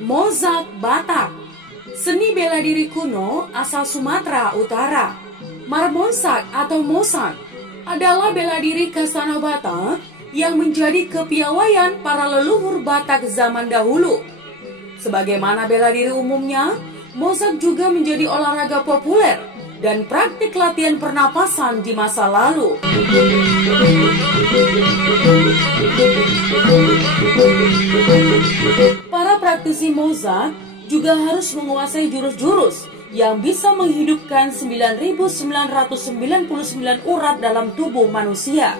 Mozak Batak, seni bela diri kuno asal Sumatera Utara. Marbonsak atau mosak adalah bela diri khas tanah Batak yang menjadi kepiawaian para leluhur Batak zaman dahulu. Sebagaimana bela diri umumnya, mosak juga menjadi olahraga populer dan praktik latihan pernapasan di masa lalu. Para praktisi mosak juga harus menguasai jurus-jurus yang bisa menghidupkan 9.999 urat dalam tubuh manusia.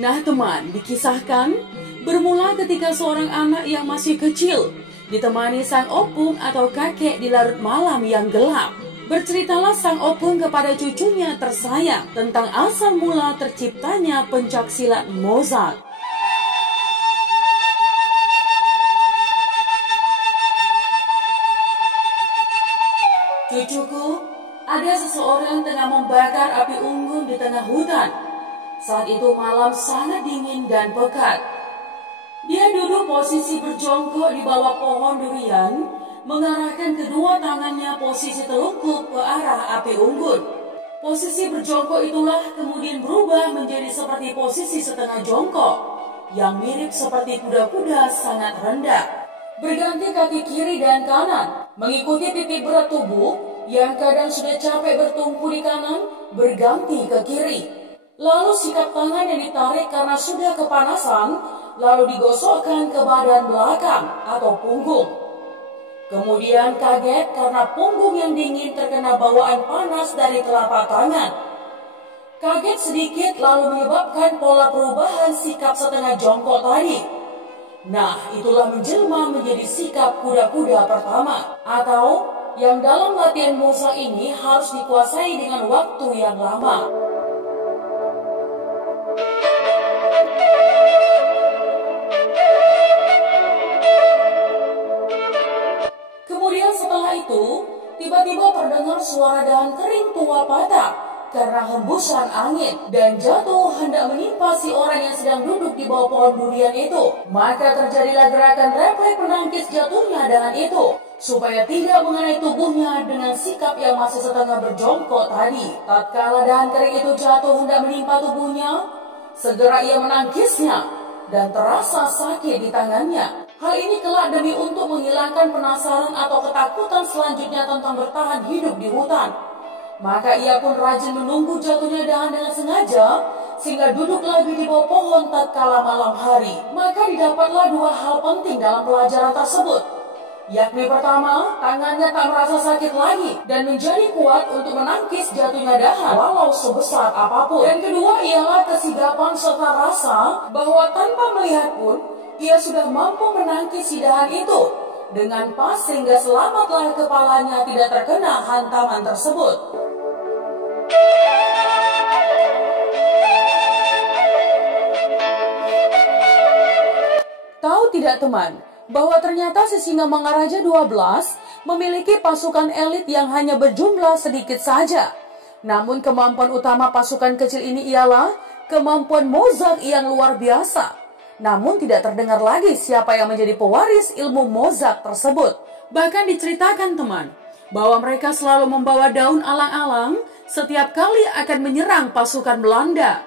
Nah teman, dikisahkan bermula ketika seorang anak yang masih kecil ditemani sang opung atau kakek di larut malam yang gelap. Berceritalah sang opung kepada cucunya tersayang tentang asal mula terciptanya pencaksilat Mozak. Cucuku, ada seseorang tengah membakar api unggun di tengah hutan. Saat itu malam sangat dingin dan pekat. Dia duduk posisi berjongkok di bawah pohon durian, mengarahkan kedua tangannya posisi telungkup ke arah api unggun. Posisi berjongkok itulah kemudian berubah menjadi seperti posisi setengah jongkok, yang mirip seperti kuda-kuda sangat rendah. Berganti kaki kiri dan kanan, mengikuti titik berat tubuh yang kadang sudah capek bertumpu di kanan, berganti ke kiri. Lalu sikap tangan yang ditarik karena sudah kepanasan, lalu digosokkan ke badan belakang atau punggung. Kemudian kaget karena punggung yang dingin terkena bawaan panas dari telapak tangan. Kaget sedikit lalu menyebabkan pola perubahan sikap setengah jongkok tadi. Nah, itulah menjelma menjadi sikap kuda-kuda pertama, atau yang dalam latihan Mozak ini harus dikuasai dengan waktu yang lama. Kemudian setelah itu, tiba-tiba terdengar suara dahan kering tua patah karena hembusan angin dan jatuh hendak menimpa si orang yang sedang duduk di bawah pohon durian itu. Maka terjadilah gerakan refleks penangkis jatuhnya dahan itu, supaya tidak mengenai tubuhnya dengan sikap yang masih setengah berjongkok tadi. Tatkala dahan kering itu jatuh hendak menimpa tubuhnya, segera ia menangkisnya dan terasa sakit di tangannya. Hal ini kelak demi untuk menghilangkan penasaran atau ketakutan selanjutnya tentang bertahan hidup di hutan. Maka ia pun rajin menunggu jatuhnya dahan dengan sengaja, sehingga duduk lagi di bawah pohon tatkala malam hari. Maka didapatlah dua hal penting dalam pelajaran tersebut, yakni pertama, tangannya tak merasa sakit lagi dan menjadi kuat untuk menangkis jatuhnya dahan walau sebesar apapun. Dan kedua ialah kesigapan serta rasa bahwa tanpa melihat pun ia sudah mampu menangkis si dahan itu dengan pas sehingga selamatlah kepalanya tidak terkena hantaman tersebut. Tahu tidak teman, bahwa ternyata si Singamangaraja 12 memiliki pasukan elit yang hanya berjumlah sedikit saja. Namun kemampuan utama pasukan kecil ini ialah kemampuan Mozak yang luar biasa. Namun tidak terdengar lagi siapa yang menjadi pewaris ilmu Mozak tersebut. Bahkan diceritakan teman, bahwa mereka selalu membawa daun alang-alang setiap kali akan menyerang pasukan Belanda.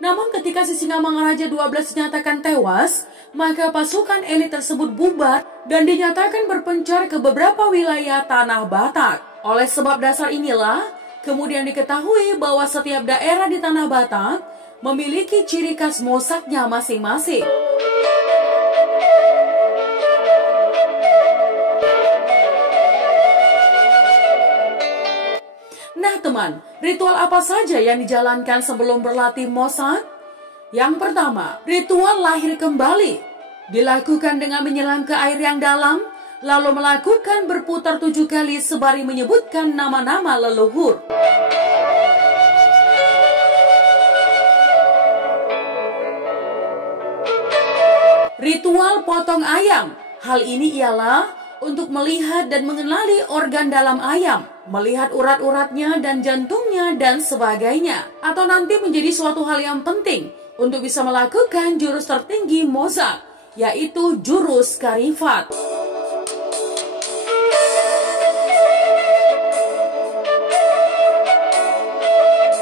Namun ketika si Singamangaraja 12 dinyatakan tewas, maka pasukan elit tersebut bubar dan dinyatakan berpencar ke beberapa wilayah tanah Batak. Oleh sebab dasar inilah, kemudian diketahui bahwa setiap daerah di tanah Batak memiliki ciri khas Mozaknya masing-masing. Nah teman, ritual apa saja yang dijalankan sebelum berlatih Mozak? Yang pertama, ritual lahir kembali. Dilakukan dengan menyelam ke air yang dalam, lalu melakukan berputar 7 kali sembari menyebutkan nama-nama leluhur. Ritual potong ayam. Hal ini ialah untuk melihat dan mengenali organ dalam ayam, melihat urat-uratnya dan jantungnya dan sebagainya. Atau nanti menjadi suatu hal yang penting untuk bisa melakukan jurus tertinggi Mozak, yaitu jurus Karifat.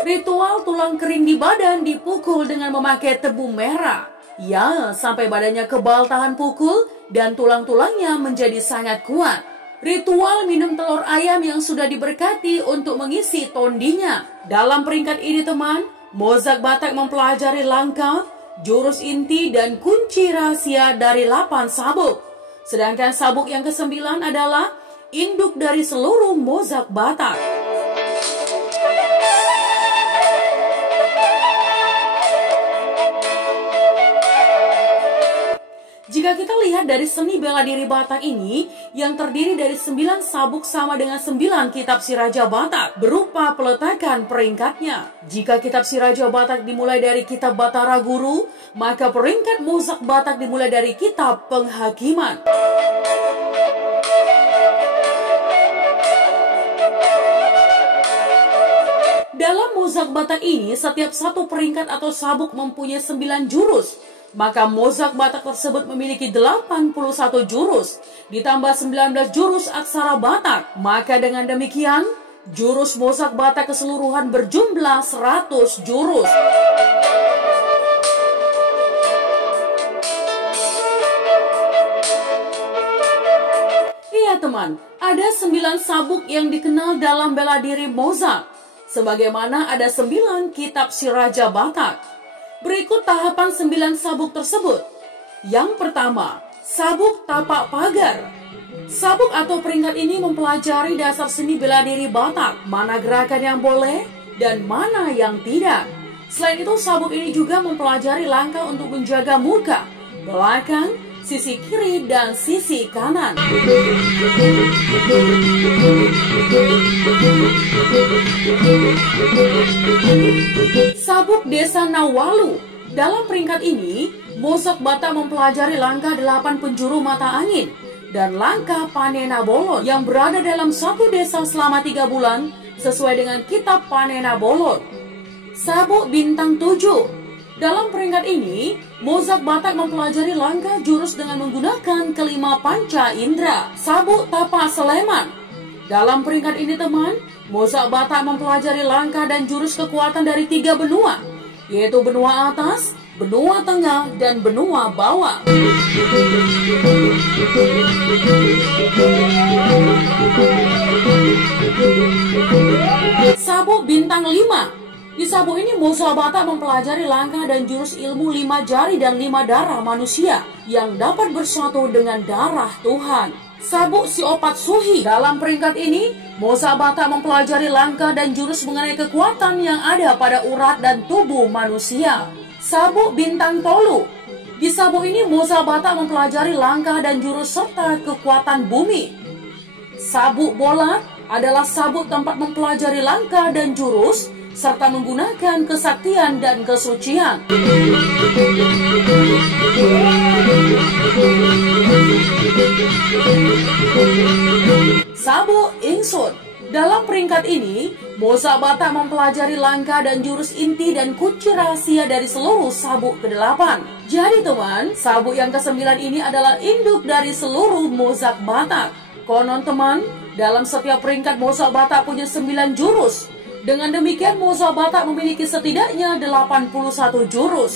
Ritual tulang kering di badan dipukul dengan memakai tebu merah. Ya, sampai badannya kebal tahan pukul dan tulang-tulangnya menjadi sangat kuat. Ritual minum telur ayam yang sudah diberkati untuk mengisi tondinya. Dalam peringkat ini teman, Mozak Batak mempelajari langkah, jurus inti dan kunci rahasia dari 8 sabuk. Sedangkan sabuk yang ke-9 adalah induk dari seluruh Mozak Batak. Jika kita lihat dari seni bela diri Batak ini, yang terdiri dari 9 sabuk sama dengan 9 kitab si Raja Batak, berupa peletakan peringkatnya. Jika kitab si Raja Batak dimulai dari kitab Batara Guru, maka peringkat Mozak Batak dimulai dari kitab Penghakiman. Dalam Mozak Batak ini, setiap satu peringkat atau sabuk mempunyai 9 jurus. Maka Mozak Batak tersebut memiliki 81 jurus, ditambah 19 jurus aksara Batak. Maka dengan demikian, jurus Mozak Batak keseluruhan berjumlah 100 jurus. Iya teman, ada 9 sabuk yang dikenal dalam bela diri Mozak, sebagaimana ada 9 kitab si Raja Batak. Berikut tahapan 9 sabuk tersebut. Yang pertama, sabuk tapak pagar. Sabuk atau peringkat ini mempelajari dasar seni bela diri Batak, mana gerakan yang boleh dan mana yang tidak. Selain itu, sabuk ini juga mempelajari langkah untuk menjaga muka, belakang, sisi kiri, dan sisi kanan. Sabuk Desa Nawalu. Dalam peringkat ini, Mozak Batak mempelajari langkah 8 penjuru mata angin dan langkah Panena Bolon yang berada dalam satu desa selama 3 bulan sesuai dengan kitab Panena Bolon. Sabuk Bintang 7. Dalam peringkat ini, Mozak Batak mempelajari langkah jurus dengan menggunakan kelima panca indera. Sabuk Tapak Sleman. Dalam peringkat ini teman, Mozak Batak mempelajari langkah dan jurus kekuatan dari 3 benua, yaitu benua atas, benua tengah, dan benua bawah. Sabuk Bintang 5. Di sabuk ini Mozak Batak mempelajari langkah dan jurus ilmu 5 jari dan 5 darah manusia yang dapat bersatu dengan darah Tuhan. Sabuk Siopat Suhi. Dalam peringkat ini, Mozak Batak mempelajari langkah dan jurus mengenai kekuatan yang ada pada urat dan tubuh manusia. Sabuk Bintang Tolu. Di sabuk ini Mozak Batak mempelajari langkah dan jurus serta kekuatan bumi. Sabuk Bolat adalah sabuk tempat mempelajari langkah dan jurus serta menggunakan kesaktian dan kesucian. Sabuk Ingsun. Dalam peringkat ini, Mozak Batak mempelajari langkah dan jurus inti dan kunci rahasia dari seluruh sabuk ke-8. Jadi teman, sabuk yang ke-9 ini adalah induk dari seluruh Mozak Batak. Konon teman, dalam setiap peringkat Mozak Batak punya 9 jurus. Dengan demikian, Mozak Batak memiliki setidaknya 81 jurus.